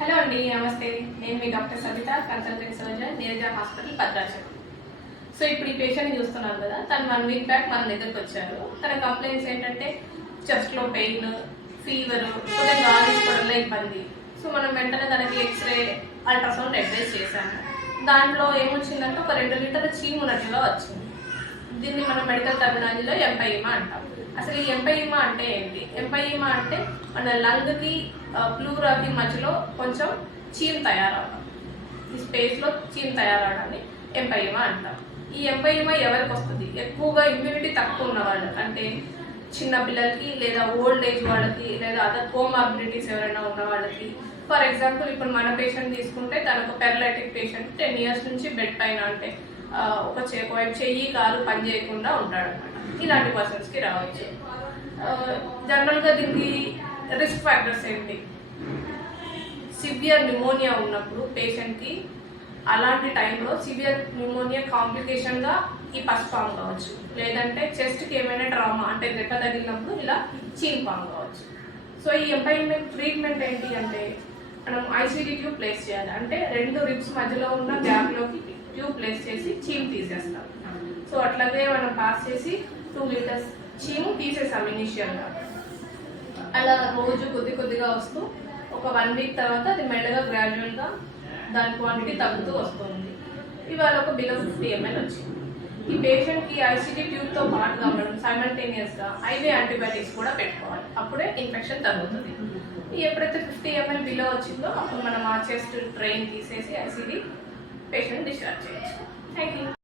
Hello అండి, నమస్తే. నేను మీ doctor Sabitha, consultant surgeon, Neeraja hospital, Bhadrachalam. So ఇప్పుడు ఈ పేషెంట్ని చూస్తున్నారు కదా, తను 1 వీక్ బ్యాక్ మన దగ్గరకు వచ్చారు. తన కంప్లైంట్స్ ఏంటంటే చెస్ట్లో పెయిన్, ఫీవర్, కొద్దిగా గాలి తీసుకోవడంలో ఇబ్బంది. సో మనం వెంటనే తనకి ఎక్స్రే, అల్ట్రాసౌండ్ అడ్వైస్ చేశాము. దాంట్లో ఏమొచ్చిందంటే ఒక 2 లీటర్ల చీము ఉన్నట్టుగా వచ్చింది. దీన్ని మనం మెడికల్ టర్మినాలజీలో ఎంపైమా అంటాం. అసలు ఈ ఎంపైమా అంటే ఏంటి? ఎంపైమా అంటే మన లంగ్కి ప్లూరాకి మధ్యలో కొంచెం చీమ్ తయారవడం, ఈ స్పేస్లో చీమ్ తయారవడాన్ని ఎంపైమా అంటాం. ఈ ఎంపైమా ఎవరికి వస్తుంది? ఎక్కువగా ఇమ్యూనిటీ తక్కువ ఉన్న వాళ్ళకి, అంటే చిన్న పిల్లలకి లేదా ఓల్డ్ ఏజ్ వాళ్ళకి లేదా అదర్ కోమార్బిడిటీస్ ఎవరైనా ఉన్న వాళ్ళకి. ఫర్ ఎగ్జాంపుల్ ఇప్పుడు మన పేషెంట్ తీసుకుంటే తనకు పెరలైటిక్ పేషెంట్ 10 years నుంచి బెడ్ పైన, అంటే ఒకవైపు చెయ్యి కాలు పని చేయకుండా ఉంటాడనమాట. ఇలాంటి పర్సన్స్కి రావచ్చు. జనరల్గా దీనికి రిస్క్ ఫ్యాక్టర్స్ ఏంటి? సివియర్ న్యూమోనియా ఉన్నప్పుడు పేషెంట్కి అలాంటి టైంలో సివియర్ న్యూమోనియా కాంప్లికేషన్గా ఈ పస్ ఫామ్ కావచ్చు, లేదంటే చెస్ట్కి ఏమైనా ట్రామా అంటే దెబ్బ తగిలినప్పుడు ఇలా చీమ్ ఫామ్ కావచ్చు. సో ఈ ఎంపైన్మెంట్ ట్రీట్మెంట్ ఏంటి అంటే మనం ఐసీడీ ట్యూబ్ ప్లేస్ చేయాలి. అంటే 2 రిబ్స్ మధ్యలో ఉన్న గ్యాప్లోకి ట్యూబ్ ప్లేస్ చేసి చీమ్ తీసేస్తాం. సో అట్లాగే మనం పాస్ చేసి 2 liters చీము తీసేసాం ఇనీషియల్గా. అలా రోజు కొద్దిగా వస్తూ ఒక 1 week తర్వాత అది మెల్లగా గ్రాడ్యువల్గా దాని క్వాంటిటీ తగ్గుతూ వస్తుంది. ఇవాళ ఒక బిలో 50 ml వచ్చింది. ఈ పేషెంట్కి ఐసీడీ ట్యూబ్తో పాటుగా మనం సైమల్టేనియస్గా IV యాంటీబయాటిక్స్ కూడా పెట్టుకోవాలి. అప్పుడే ఇన్ఫెక్షన్ తగ్గుతుంది. ఎప్పుడైతే 50 ml బిలో వచ్చిందో అప్పుడు మనం ఆ చెస్ట్ ట్రైన్ తీసేసి ఐసీడీ పేషెంట్ డిశ్చార్జ్ చేయొచ్చు. Thank you.